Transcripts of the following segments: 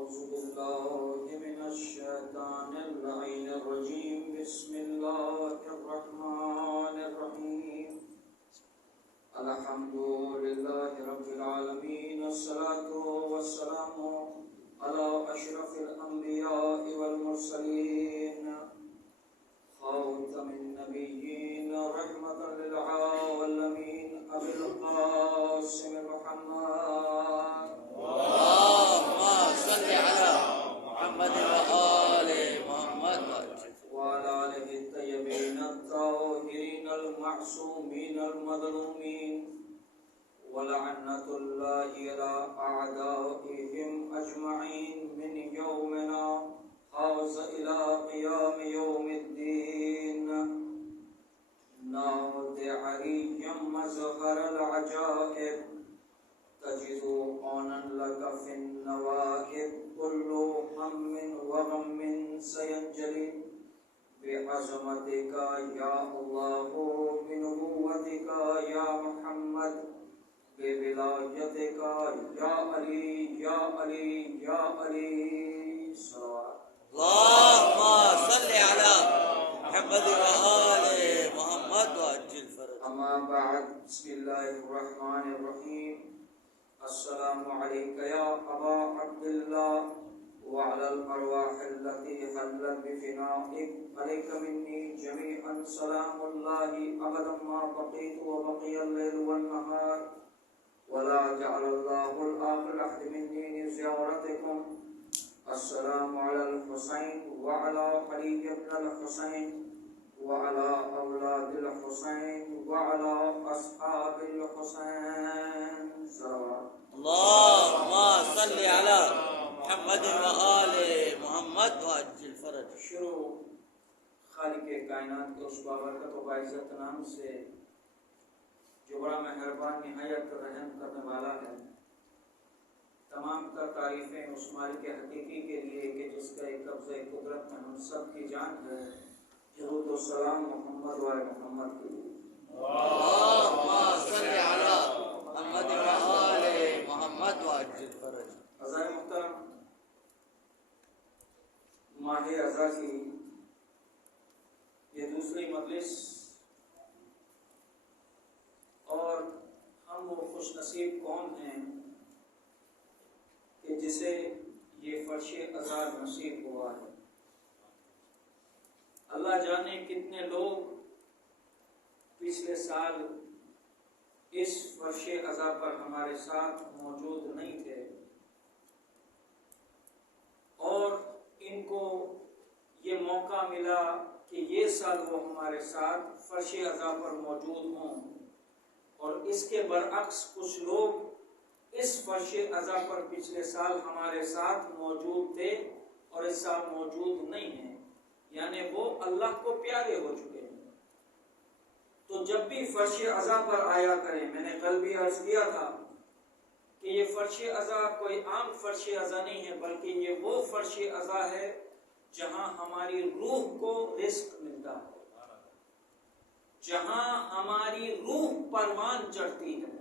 أعوذ بالله من الشيطان اللعين الرجيم. بسم الله الرحمن الرحيم. الحمد لله رب العالمين، الصلاة والسلام على أشرف الأنبياء والمرسلين، خاتم النبيين، رحمة للعالمين، أبي القاسم محمد. اللهم صل على محمد وآل محمد وعلى آله الطيبين الطاهرين المعصومين المظلومين، ولعنة الله على أعدائهم أجمعين من يومنا هذا إلى قيام يوم الدين. نادعيا مظهر العجائب، تجد آنا لك في النوائب، كل هم وغم سينجلي بعظمتك يا الله، بنبوتك يا محمد، بولايتك يا علي يا علي يا علي. صلوات. اللهم صل على محمد وآل محمد وعجل فرج. أما بعد، بسم الله الرحمن الرحيم. السلام عليك يا أبا عبد الله، وعلى الأرواح التي حلت بفنائك، عليك مني جميعا سلام الله أبدا ما بقيت وبقي الليل والنهار، ولا جعل الله الآخر أحد مني لزيارتكم. السلام على الحسين وعلى علي بن الحسين وعلى أولاد الحسين وعلى أصحاب الحسين. صلوات. اللهم صل على محمد وآل محمد وعجل فرج. شروع خالق کائنات کے اس بابرکت و باعزت نام سے جو بڑا مہربان نہایت رحم کرنے والا ہے. تمام تر تعریفیں اس مالک حقیقی کے لیے کہ جس کا ایک قبضہ قدرت میں ہم سب کی جان ہے. درود و سلام محمد و آل محمد کے لیے. اللهم صل على محمد وآل محمد وعجل فرج. عزائے محترم، ماہ عزا کی یہ دوسری مجلس، اور ہم وہ خوش نصیب قوم ہیں کہ جسے یہ فرش عزا نصیب ہوا ہے. اللہ جانے کتنے لوگ پچھلے سال اس فرش عزا پر ہمارے ساتھ موجود نہیں تھے، اور ان کو یہ موقع ملا کہ یہ سال وہ ہمارے ساتھ فرش عزا پر موجود ہوں، اور اس کے برعکس کچھ لوگ اس فرش عزا پر پچھلے سال ہمارے ساتھ موجود تھے اور اس سال موجود نہیں ہیں، یعنی وہ اللہ کو پیارے ہو چکے ہیں. تو جب بھی فرش عزا پر آیا کریں، میں نے کل بھی عرض کیا تھا کہ یہ فرش عزا کوئی عام فرش عزا نہیں ہے، بلکہ یہ وہ فرش عزا ہے جہاں ہماری روح کو رزق ملتا ہے، جہاں ہماری روح پروان چڑھتی ہے.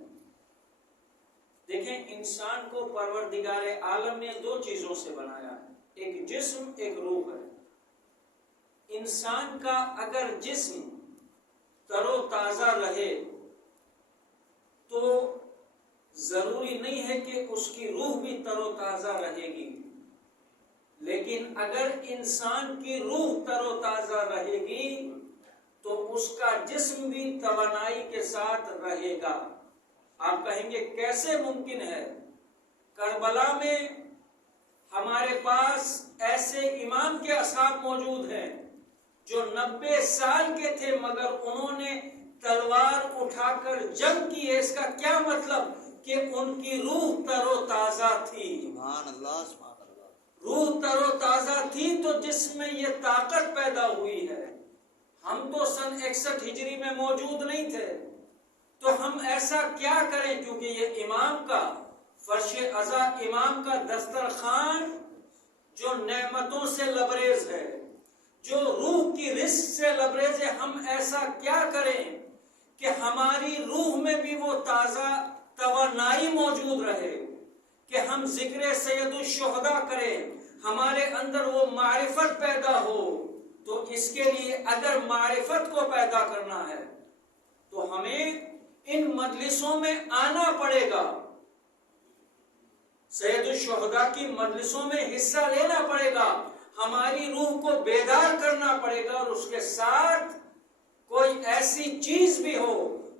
دیکھیں، انسان کو پروردگار عالم نے دو چیزوں سے بنایا ہے، ایک جسم ایک روح ہے. انسان کا اگر جسم تر و تازہ رہے تو ضروری نہیں ہے کہ اس کی روح بھی تر و تازہ رہے گی، لیکن اگر انسان کی روح تر و تازہ رہے گی تو اس کا جسم بھی توانائی کے ساتھ رہے گا. آپ کہیں گے کیسے ممکن ہے؟ کربلا میں ہمارے پاس ایسے امام کے اصحاب موجود ہیں جو 90 سال کے تھے مگر انہوں نے تلوار اٹھا کر جنگ کی ہے. اس کا کیا مطلب؟ کہ ان کی روح تر و تازہ تھی. سبحان اللہ سبحان اللہ. روح تر و تازہ تھی تو جسم میں یہ طاقت پیدا ہوئی ہے. ہم تو سن 61 ہجری میں موجود نہیں تھے، تو ہم ایسا کیا کریں؟ کیونکہ یہ امام کا فرش عزا، امام کا دسترخوان جو نعمتوں سے لبریز ہے، جو روح کی رزق سے لبریز ہے، ہم ایسا کیا کریں کہ ہماری روح میں بھی وہ تازہ توانائی موجود رہے، کہ ہم ذکر سید الشہداء کریں، ہمارے اندر وہ معرفت پیدا ہو، تو اس کے لیے اگر معرفت کو پیدا کرنا ہے تو ہمیں ان مجلسوں میں آنا پڑے گا، سید الشہداء کی مجلسوں میں حصہ لینا پڑے گا، ہماری روح کو بیدار کرنا پڑے گا، اور اس کے ساتھ کوئی ایسی چیز بھی ہو،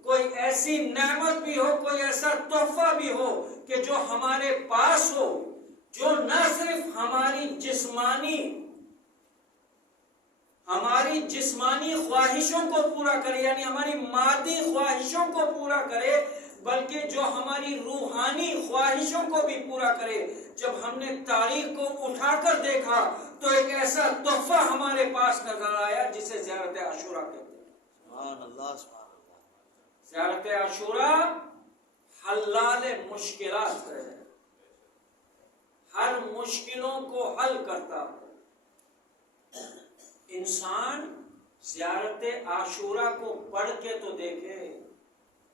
کوئی ایسی نعمت بھی ہو، کوئی ایسا تحفہ بھی ہو کہ جو ہمارے پاس ہو، جو نہ صرف ہماری جسمانی خواہشوں کو پورا کرے، یعنی ہماری مادی خواہشوں کو پورا کرے، بلکہ جو ہماری روحانی خواہشوں کو بھی پورا کرے۔ جب ہم نے تاریخ کو اٹھا کر دیکھا تو ایک ایسا تحفہ ہمارے پاس نظر آیا جسے زیارت عاشورہ کہتے ہیں۔ سبحان اللہ، سبحان اللہ۔ زیارت عاشورہ حلال مشکلات ہے، ہر مشکلوں کو حل کرتا ہے۔ انسان زیارت عاشورہ کو پڑھ کے تو دیکھے،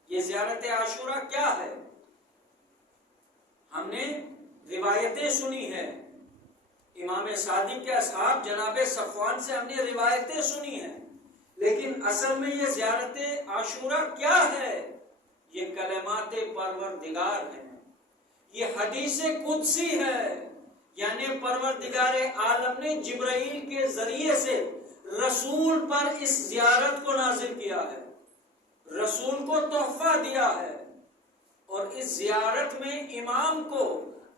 یہ زیارت عاشورہ کیا ہے؟ ہم نے روایتیں سنی ہیں، امام صادق کے اصحاب جناب صفوان سے ہم نے روایتیں سنی ہیں، لیکن اصل میں یہ زیارت عاشورہ کیا ہے؟ یہ کلمات پروردگار ہیں، یہ حدیث قدسی ہے، یعنی پروردگار عالم نے جبرائیل کے ذریعے سے رسول پر اس زیارت کو نازل کیا ہے، رسول کو تحفہ دیا ہے، اور اس زیارت میں امام کو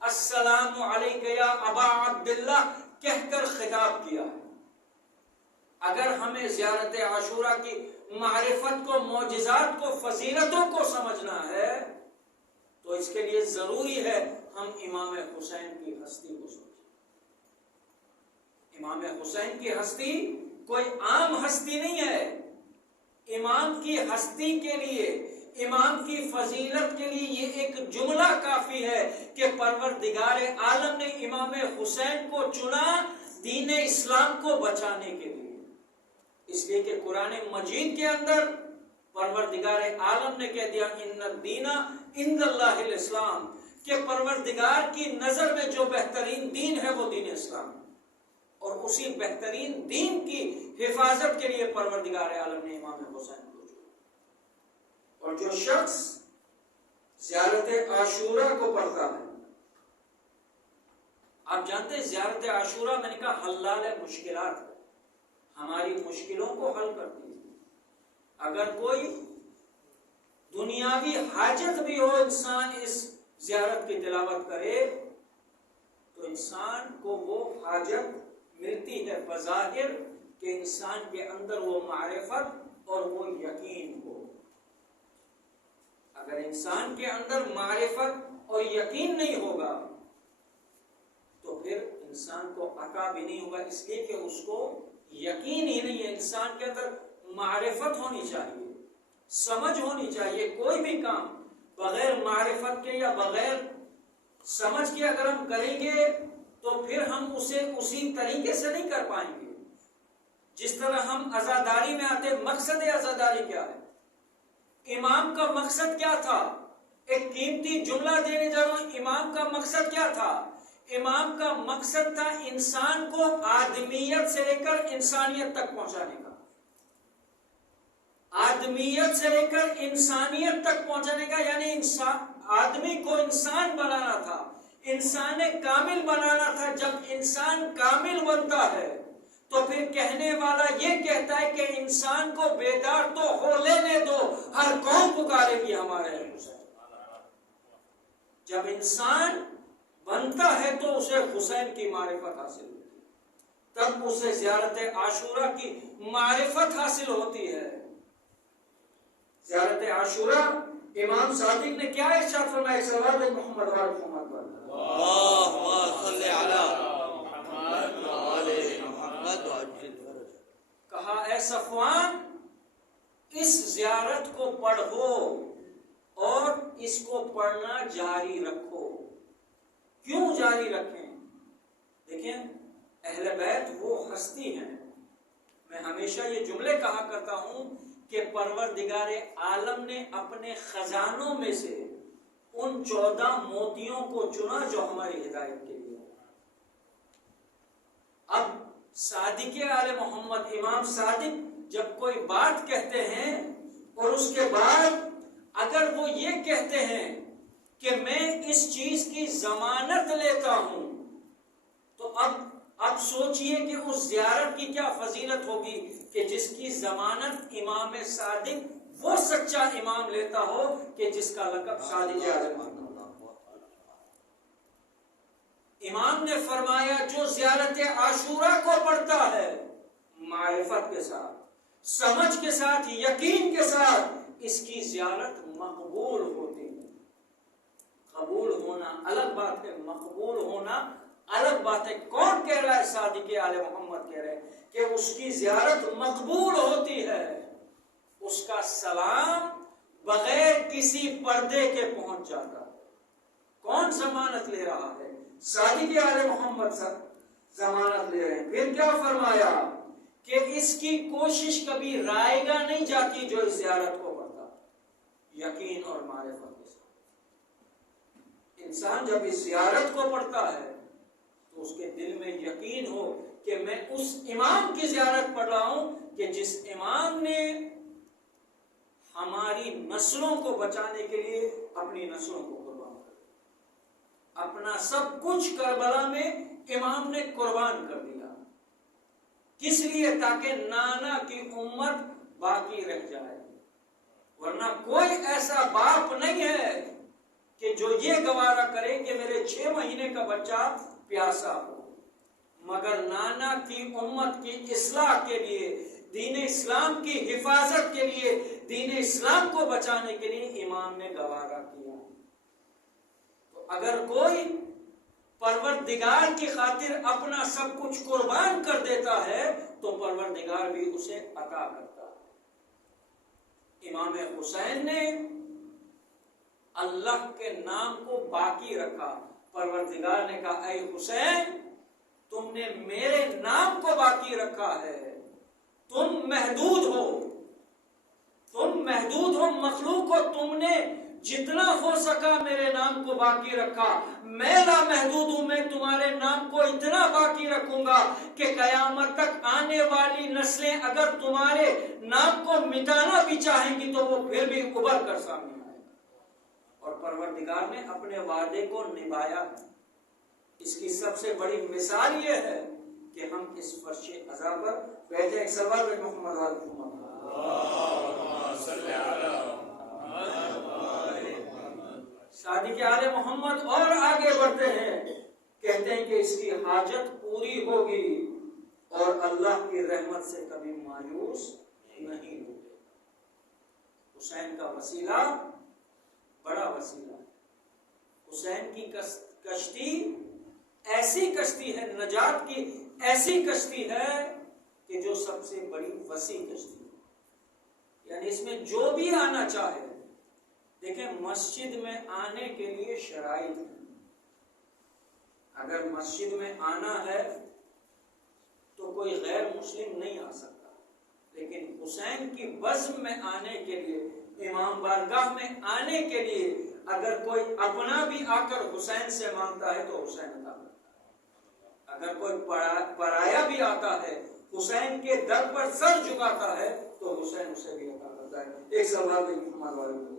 السلام علیک یا ابا عبداللہ کہہ کر خطاب کیا ہے۔ اگر ہمیں زیارت عاشورہ کی معرفت کو، معجزات کو، فضیلتوں کو سمجھنا ہے تو اس کے لیے ضروری ہے ہم امام حسین کی ہستی کو سمجھیں۔ امام حسین کی ہستی کوئی عام ہستی نہیں ہے، امام کی ہستی کے لیے، امام کی فضیلت کے لیے یہ ایک جملہ کافی ہے کہ پروردگار عالم نے امام حسین کو چنا دین اسلام کو بچانے کے لیے، اس لیے کہ قرآن مجید کے اندر پروردگار عالم نے کہہ دیا ان الدین عند اللہ الاسلام، کہ پروردگار کی نظر میں جو بہترین دین ہے وہ دین اسلام، اور اسی بہترین دین کی حفاظت کے لیے پروردگار عالم نے امام حسین کو چنا۔ اور جو شخص زیارت عاشورہ کو پڑھتا ہے، آپ جانتے ہیں زیارت عاشورہ میں نے کہا حلال مشکلات ہے، ہماری مشکلوں کو حل کرتی ہے۔ اگر کوئی دنیاوی حاجت بھی ہو، انسان اس زیارت کی تلاوت کرے تو انسان کو وہ حاجت ملتی ہے بظاہر کہ انسان کے اندر وہ معرفت اور وہ یقین ہو۔ اگر انسان کے اندر معرفت اور یقین نہیں ہوگا تو پھر انسان کو عطا بھی نہیں ہوگا، اس لیے کہ اس کو یقین ہی نہیں ہے۔ انسان کے اندر معرفت ہونی چاہیے، سمجھ ہونی چاہیے۔ کوئی بھی کام بغیر معرفت کے یا بغیر سمجھ کے اگر ہم کریں گے تو پھر ہم اسے اسی طریقے سے نہیں کر پائیں گے۔ جس طرح ہم عزاداری میں آتے، مقصد عزاداری کیا ہے؟ امام کا مقصد کیا تھا؟ ایک قیمتی جملہ دینے جا رہا ہوں، امام کا مقصد کیا تھا؟ امام کا مقصد تھا انسان کو آدمیت سے لے کر انسانیت تک پہنچانے کا، آدمیت سے لے کر انسانیت تک پہنچانے کا، یعنی آدمی کو انسان بنانا تھا، انسان کامل بنانا تھا۔ جب انسان کامل بنتا ہے تو پھر کہنے والا یہ کہتا ہے کہ انسان کو بیدار تو ہو لینے دو، ہر قوم پکارے گی ہمارے حسین۔ جب انسان بنتا ہے تو اسے حسین کی معرفت حاصل ہوتی ہے، تب اسے زیارت عاشورہ کی معرفت حاصل ہوتی ہے۔ زیارت عاشورہ امام صادق نے کیا ارشاد فرمایا؟ صلوات محمد و آل محمد اللہم صلی علی محمد و آل محمد وعجل فرجہ۔ کہا اے صفوان، اس زیارت کو پڑھو اور اس کو پڑھنا جاری رکھو۔ کیوں جاری رکھیں؟ دیکھیں، اہل بیت وہ ہستی ہیں، میں ہمیشہ یہ جملے کہا کرتا ہوں کہ پروردگار عالم نے اپنے خزانوں میں سے ان 14 موتیوں کو چنا جو ہماری ہدایت کے لیے. اب صادق آل محمد امام صادق جب کوئی بات کہتے ہیں اور اس کے بعد اگر وہ یہ کہتے ہیں کہ میں اس چیز کی ضمانت لیتا ہوں، تو اب سوچئے کہ اس زیارت کی کیا فضیلت ہوگی کہ جس کی ضمانت امام صادق وہ سچا امام لیتا ہو کہ جس کا لقب صادق آل محمد. امام نے فرمایا جو زیارت عاشورہ کو پڑھتا ہے معرفت کے ساتھ، سمجھ کے ساتھ، یقین کے ساتھ، اس کی زیارت مقبول ہوتی ہے. قبول ہونا الگ بات ہے، مقبول ہونا الگ بات ہے. کون کہہ رہا ہے؟ صادق آل محمد کہہ رہے ہیں کہ اس کی زیارت مقبول ہوتی ہے. اس کا سلام بغیر کسی پردے کے پہنچ جاتا ہے. کون ضمانت لے رہا ہے؟ صادق آل محمد ضمانت لے رہے ہیں. پھر کیا فرمایا کہ اس کی کوشش کبھی رائے گا نہیں جاتی جو اس زیارت کو پڑھتا. یقین اور معرفت کے ساتھ انسان جب اس زیارت کو پڑھتا ہے تو اس کے دل میں یقین ہو کہ میں اس امام کی زیارت پڑھ رہا ہوں کہ جس امام نے ہماری نسلوں کو بچانے کے لیے اپنی نسلوں کو قربان کر دیا. اپنا سب کچھ کربلا میں امام نے قربان کر دیا. کس لیے؟ تاکہ نانا کی امت باقی رہ جائے. ورنہ کوئی ایسا باپ نہیں ہے کہ جو یہ گوارا کرے کہ میرے 6 مہینے کا بچہ پیاسا ہو، مگر نانا کی امت کی اصلاح کے لیے، دین اسلام کی حفاظت کے لیے، دین اسلام کو بچانے کے لیے امام نے گوارا کیا. تو اگر کوئی پروردگار کی خاطر اپنا سب کچھ قربان کر دیتا ہے تو پروردگار بھی اسے عطا کرتا ہے. امام حسین نے اللہ کے نام کو باقی رکھا. پروردگار نے کہا اے حسین تم نے میرے نام کو باقی رکھا ہے. تم محدود ہو مخلوق ہو، تم نے جتنا ہو سکا میرے نام کو باقی رکھا. میں لا محدود ہوں، میں تمہارے نام کو اتنا باقی رکھوں گا کہ قیامت تک آنے والی نسلیں اگر تمہارے نام کو مٹانا بھی چاہیں گی تو وہ پھر بھی ابھر کر سامنے آئے گا. اور پروردگار نے اپنے وعدے کو نبھایا. اس کی سب سے بڑی مثال یہ ہے کہ ہم اس فرش ازا پر بیٹھے. ایک سوال میں محمد صادق آل محمد اور آگے بڑھتے ہیں، کہتے ہیں کہ اس کی حاجت پوری ہوگی اور اللہ کی رحمت سے کبھی مایوس نہیں ہوگے. حسین کا وسیلہ بڑا وسیلہ ہے. حسین کی کشتی ایسی کشتی ہے، نجات کی ایسی کشتی ہے کہ جو سب سے بڑی وسیع کشتی ہے. یعنی اس میں جو بھی آنا چاہے. دیکھیں مسجد میں آنے کے لیے شرائط ہیں. اگر مسجد میں آنا ہے تو کوئی غیر مسلم نہیں آ سکتا، لیکن حسین کی بزم میں آنے کے لیے، امام بارگاہ میں آنے کے لیے اگر کوئی اپنا بھی آ کر حسین سے مانگتا ہے تو حسین عطا کرتا ہے. اگر کوئی پرایا بھی آتا ہے حسین کے در پر سر جھکاتا ہے تو حسین اسے بھی عطا کرتا ہے. ایک سوال ہے محمد والے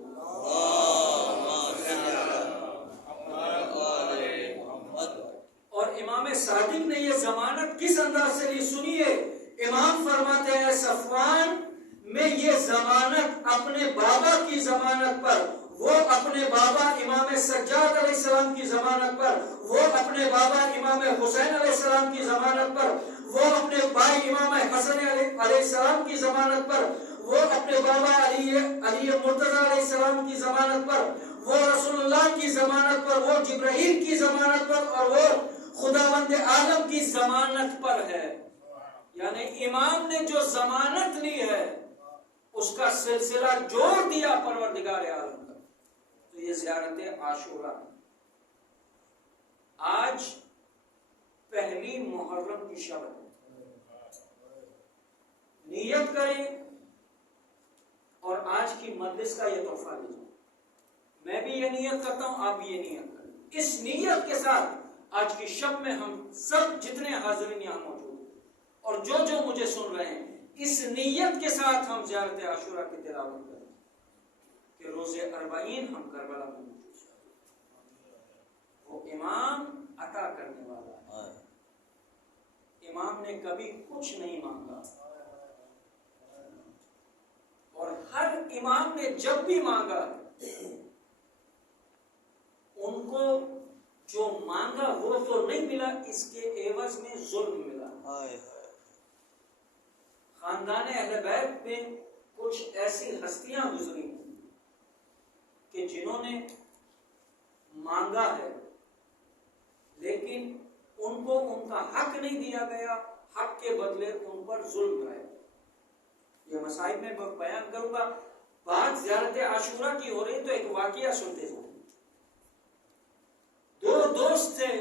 اور امام صادق نے یہ ضمانت کس انداز سے لی سنیے. امام فرماتے ہیں صفوان میں یہ ضمانت اپنے بابا کی ضمانت پر، وہ اپنے بابا امام سجاد علیہ السلام کی ضمانت پر، وہ اپنے بابا امام حسین علیہ السلام کی ضمانت پر، وہ اپنے بھائی امام حسن علیہ السلام کی ضمانت پر، وہ اپنے بابا علی مرتضی علیہ السلام کی ضمانت پر، وہ رسول اللہ کی ضمانت پر، وہ جبرائیل کی ضمانت پر، اور وہ خداوند عالم کی ضمانت پر ہے. یعنی امام نے جو ضمانت لی ہے اس کا سلسلہ جوڑ دیا پروردگار عالم کا. تو یہ زیارت عاشورہ آج پہلی محرم کی شب ہے. نیت کریں اور آج کی مجلس کا یہ تحفہ لیجیے. میں بھی یہ نیت کرتا ہوں، آپ بھی یہ نیت کریں. اس نیت کے ساتھ آج کی شب میں ہم سب جتنے حاضرین یہاں موجود ہیں اور جو مجھے سن رہے ہیں، اس نیت کے ساتھ ہم زیارت عاشورہ کی تلاوت کریں کہ روز 40 ہم کربلا میں موجود ہیں. وہ امام عطا کرنے والا ہے. امام نے کبھی کچھ نہیں مانگا، اور ہر امام نے جب بھی مانگا ان کو جو مانگا وہ تو نہیں ملا، اس کے عوض میں ظلم ملا. خاندان اہل بیت میں کچھ ایسی ہستیاں گزری کہ جنہوں نے مانگا ہے لیکن ان کو ان کا حق نہیں دیا گیا، حق کے بدلے ان پر ظلم رہے. یہ مسائل میں بیان کروں گا. بات زیارت عاشورہ کی ہو رہی تو ایک واقعہ سنتے جائیں. 2 دوست تھے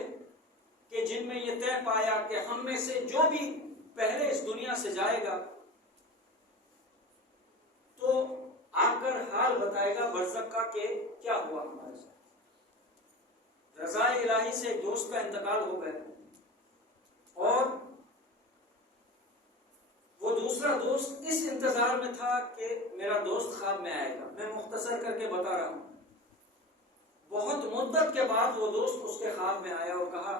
کہ جن میں یہ طے پایا کہ ہم میں سے جو بھی پہلے اس دنیا سے جائے گا تو آ کر حال بتائے گا برزخ کا کہ کیا ہوا ہمارے ساتھ. رضا الہی سے ایک دوست کا انتقال ہو گیا اور وہ دوسرا دوست اس انتظار میں تھا کہ میرا دوست خواب میں آئے گا. میں مختصر کر کے بتا رہا ہوں. بہت مدت کے بعد وہ دوست اس کے خواب میں آیا اور کہا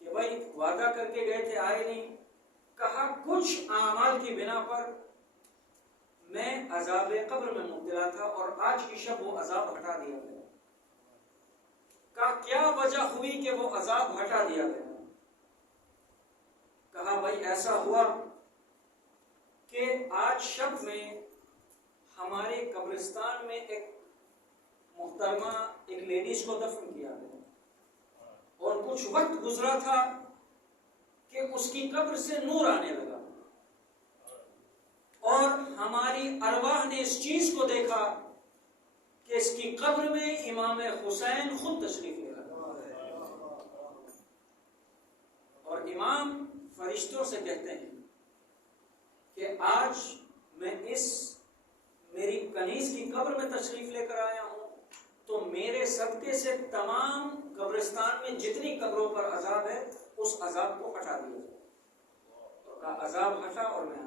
کہ بھائی وعدہ کر کے گئے تھے، آئے نہیں. کہا کچھ اعمال کی بنا پر میں عذاب قبر میں مبتلا تھا اور آج کی شب وہ عذاب ہٹا دیا گیا. کہا کیا وجہ ہوئی کہ وہ عذاب ہٹا دیا گیا؟ کہا بھائی ایسا ہوا کہ آج شب میں ہمارے قبرستان میں ایک محترمہ ایک لیڈیز کو دفن کیا گیا اور کچھ وقت گزرا تھا کہ اس کی قبر سے نور آنے لگا اور ہماری ارواح نے اس چیز کو دیکھا کہ اس کی قبر میں امام حسین خود تشریف لے رہا. اور امام فرشتوں سے کہتے ہیں کہ آج میں اس میری کنیز کی قبر میں تشریف لے کر آیا ہوں تو میرے صدقے سے تمام قبرستان میں جتنی قبروں پر عذاب ہے اس عذاب کو ہٹا دیا جائے. تو کہا عذاب ہٹا اور میں آیا.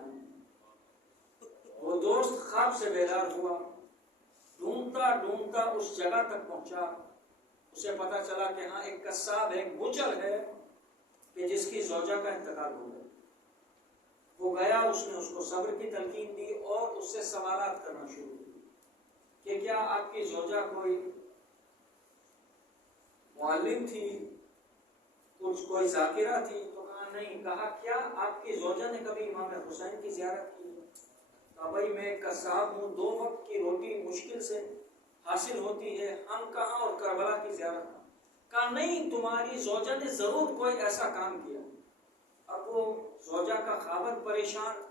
وہ دوست خواب سے بیدار ہوا، ڈھونڈتا ڈھونڈتا اس جگہ تک پہنچا. اسے پتا چلا کہ ہاں ایک قصاب ہے، ایک بچر ہے کہ جس کی زوجہ کا انتقال ہو گیا. وہ گیا، اس نے اس کو صبر کی تلقین دی اور اس سے سوالات کرنا شروع کی کہ کیا آپ کی زوجہ کوئی معلم تھی، کچھ کوئی ذاکرہ تھی؟ تو کہا نہیں. کہا کیا آپ کی زوجہ نے کبھی امام حسین کی زیارت کی؟ کہا بھائی میں ایک قصاب ہوں، 2 وقت کی روٹی مشکل سے حاصل ہوتی ہے، ہم کہاں اور کربلا کی زیارت. کہا نہیں، تمہاری زوجہ نے ضرور کوئی ایسا کام کیا. اب وہ زوجہ کا خاوند پریشان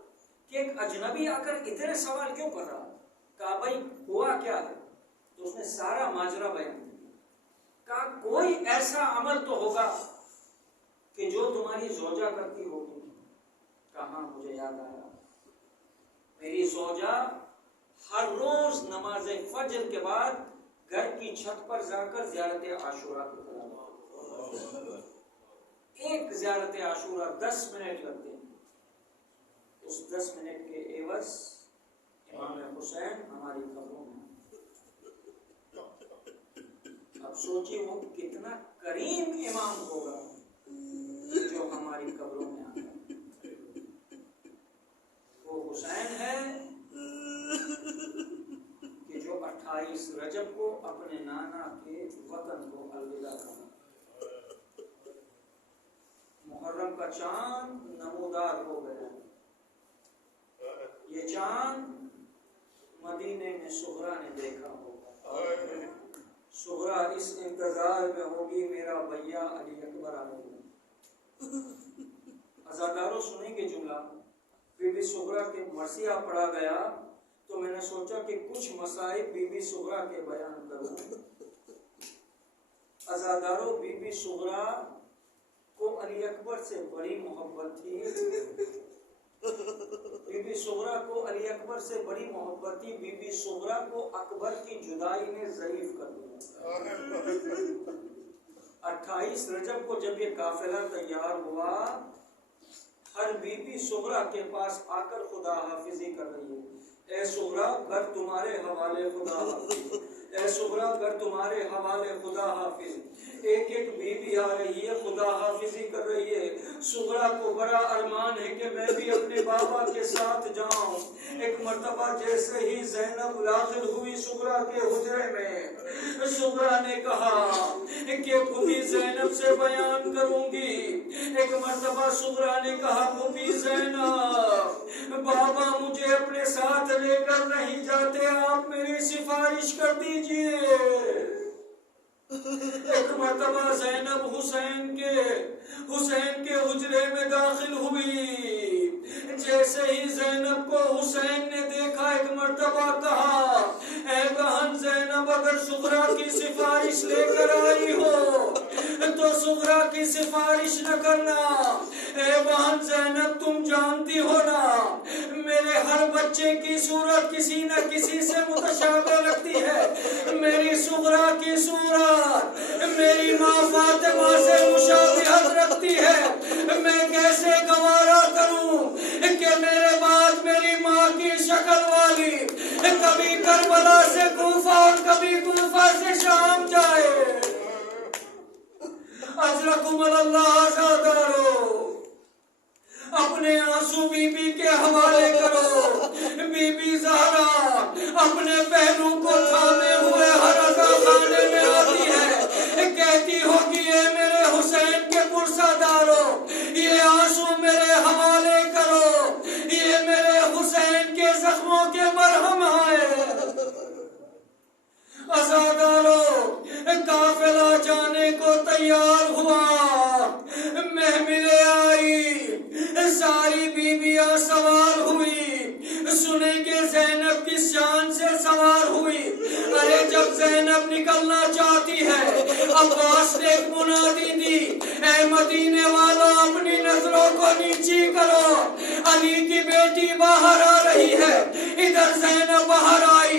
کہ ایک اجنبی آ کر اتنے سوال کیوں کر رہا. کہا بھائی ہوا کیا ہے؟ تو اس نے سارا ماجرا بیان کیا. کہا کوئی ایسا عمل تو ہوگا کہ جو تمہاری زوجہ کرتی ہوگی. کہاں مجھے یاد آیا، میری زوجہ ہر روز نماز فجر کے بعد گھر کی چھت پر جا کر زیارت عاشورہ کی تلاوت. ایک زیارت عاشورہ 10 منٹ لگتے ہیں. اس 10 منٹ کے عوض امام حسین ہماری قبروں میں. اب سوچیے وہ کتنا کریم امام ہوگا جو ہماری قبروں میں آتا ہے. وہ حسین ہے کہ جو 28 رجب کو اپنے نانا کے وطن کو الوداع کرا. محرم کا چاند نمودار ہو گیا. یہ چاند مدینے میں سغرا نے دیکھا ہوگا. سغرا اس انتظار میں ہوگی میرا بھیا علی اکبر آئے گا. عزاداروں سنیں گے جملہ. بی بی سغرا کے مرثیہ پڑھا گیا تو میں نے سوچا کہ کچھ مسائل بی بی سغرا کے بیان کروں. عزاداروں بی بی سغرا کو علی اکبر سے بڑی محبت تھی بی بی سغرا کو علی اکبر سے بڑی محبت تھی. بی بی سغرا کو اکبر کی جدائی نے ضعیف کر دیا. 28 رجب کو جب یہ قافلہ تیار ہوا، ہر بی بی سغرا کے پاس آ کر خدا حافظی کر رہی ہے. اے سغرا گھر تمہارے حوالے خدا حافظ، اے سغرا گھر تمہارے حوالے خدا حافظ. ایک ایک بیوی آ رہی ہے، خدا حافظی کر رہی ہے. سغرا کو بڑا ارمان ہے کہ میں بھی اپنے بابا کے ساتھ جاؤں. ایک مرتبہ جیسے ہی زینب داخل ہوئی سغرا کے حجرے میں، سغرا نے کہا کہ پھوپھی زینب سے بیان کروں گی. ایک مرتبہ سغرا نے کہا پھوپھی زینب، بابا مجھے اپنے ساتھ لے کر نہیں جاتے، آپ میری سفارش کر دیجئے. ایک مرتبہ زینب حسین کے حجرے میں داخل ہوئی. جیسے ہی زینب کو حسین نے دیکھا، ایک مرتبہ کہا اے بہن زینب، اگر سغرا کی سفارش لے کر آئی ہو تو سغرا کی سفارش نہ کرنا. اے بہن زینب، تم جانتی ہو نا میرے ہر بچے کی صورت کسی نہ کسی سے متشابہ لگتی ہے. میری سغرا کی صورت میری ماں فاطمہ سے مشابہت رکھتی ہے. میں کیسے گوارا کروں کہ میرے بعد میری ماں کی شکل والی کبھی کربلا سے کوفہ اور کبھی کوفہ سے شام جائے. اجرکم اللہ آزادارو، اپنے آنسو بی بی کے حوالے کرو. بی بی زہرا اپنے پہلو کو تھامے ہوئے ہر عزا خانے میں آتی ہے، کہتی ہوگی اے میرے حسین کے پرسہ دارو، یہ آنسو میرے حوالے کرو، یہ میرے حسین کے زخموں کے مرہم آئے. عزادارو، قافلہ جانے کو تیار ہوا، محملیں آئی، ساری بیویاں سوار ہوئی. سنیں کہ زینب کس شان سے سوار ہوئی. ارے جب زینب نکلنا چاہتی ہے، عباس نے ایک منادی دی، اے مدینے والا اپنی نظروں کو نیچی کرو، علی کی بیٹی باہر آ رہی ہے. ادھر زینب باہر آئی،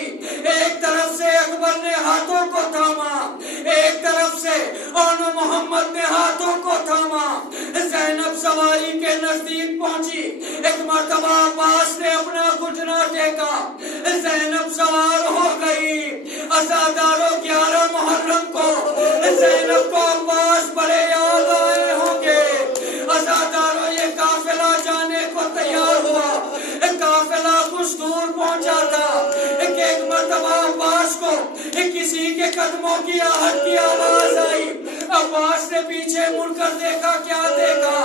ایک طرف سے اکبر نے ہاتھوں کو تھاما، ایک طرف سے اون محمد نے ہاتھوں کو تھاما. زینب سواری کے نزدیک پہنچی. ایک مرتبہ عباس نے اپنا گھٹنا ٹیکا، زینب سوار ہو گئی. عزادارو 11 محرم کو زینب کو عباس بڑے یاد آئے ہوں گے. عزادارو یہ قافلہ جانے کو تیار ہوا. قافلہ کچھ دور پہنچا تھا کہ ایک مرتبہ عباس کو کسی کے قدموں کی آہٹ کی آواز آئی. عباس نے پیچھے مڑ کر دیکھا، کیا دیکھا؟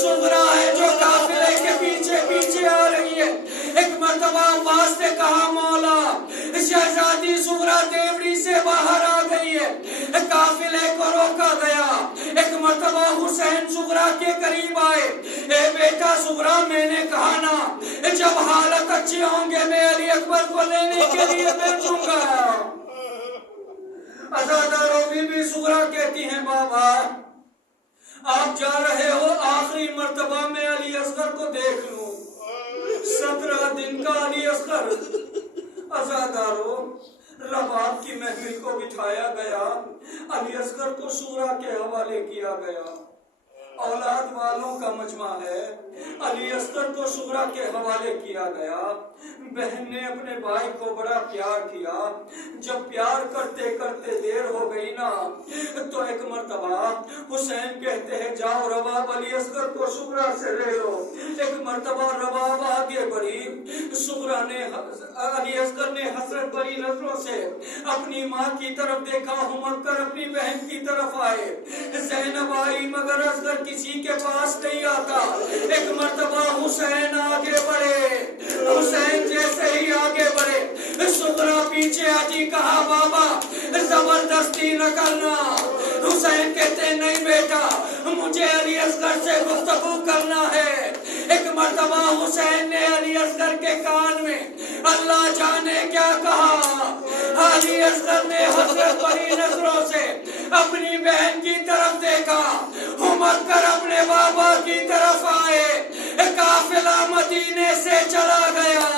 سغرا ہے جو قافلے کے پیچھے پیچھے آ رہی ہے. ایک مرتبہ عباس نے کہا مولا، شہزادی سغرا دیوڑی سے باہر آ گئی ہے. قافلے کو روکا گیا. ایک مرتبہ حسین سغرا کے قریب آئے. اے بیٹا سغرا، میں نے کہا نا جب حالت اچھے ہوں گے میں علی اکبر کو لینے کے لیے بھیجوں گا. عزادارو بی بی سغرا کہتی ہیں بابا آپ جا رہے ہو، آخری مرتبہ میں علی اصغر کو دیکھ لوں. 17 دن کا علی اصغر. عزادارو رباب کی محفل کو بٹھایا گیا، علی اصغر کو سغرا کے حوالے کیا گیا. اولاد والوں کا مجمع ہے، علی اصغر کو سغرا کے حوالے کیا گیا. بہن نے اپنے بھائی کو بڑا پیار کیا. جب پیار کرتے کرتے دیر ہو گئی نا تو ایک مرتبہ حسین کہتے ہیں جاؤ رباب علی اصغر کو سغرا سے لے لو. ایک مرتبہ رباب آگے بڑھی. سغرا نے علی اصغر نے حسرت بھری نظروں سے اپنی ماں کی طرف دیکھا، ہمت کر اپنی بہن کی طرف آئے. زینب آئی مگر اصغر کسی کے پاس نہیں آتا. ایک مرتبہ حسین آگے بڑھے. حسین جیسے ہی آگے بڑھے سغرا پیچھے آجی. کہا بابا زبردستی نہ کرنا. حسین کہتے نہیں بیٹا مجھے علی اصغر سے گفتگو کرنا ہے. ایک مرتبہ حسین نے علی اصغر کے کان میں اللہ جانے کیا کہا. علی اصغر نے حسرت بھری نظروں سے اپنی بہن کی طرف دیکھا، ہمت کر اپنے بابا کی طرف آئے. قافلہ مدینے سے چلا گیا،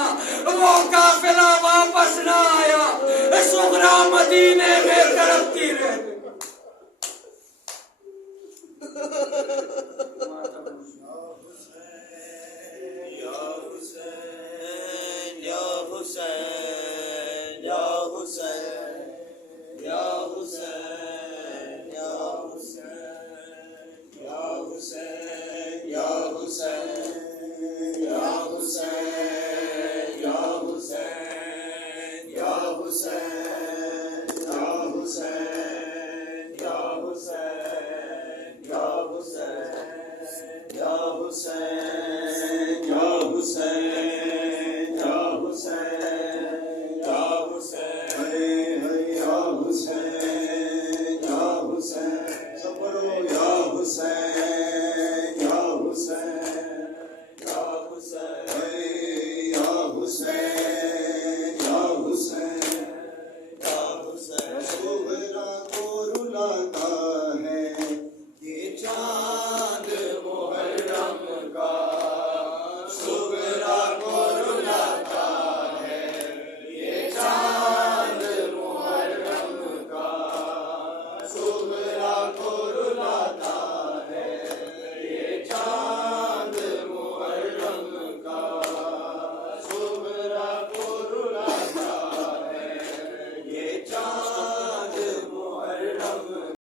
وہ قافلہ واپس نہ آیا، صغرا مدینے میں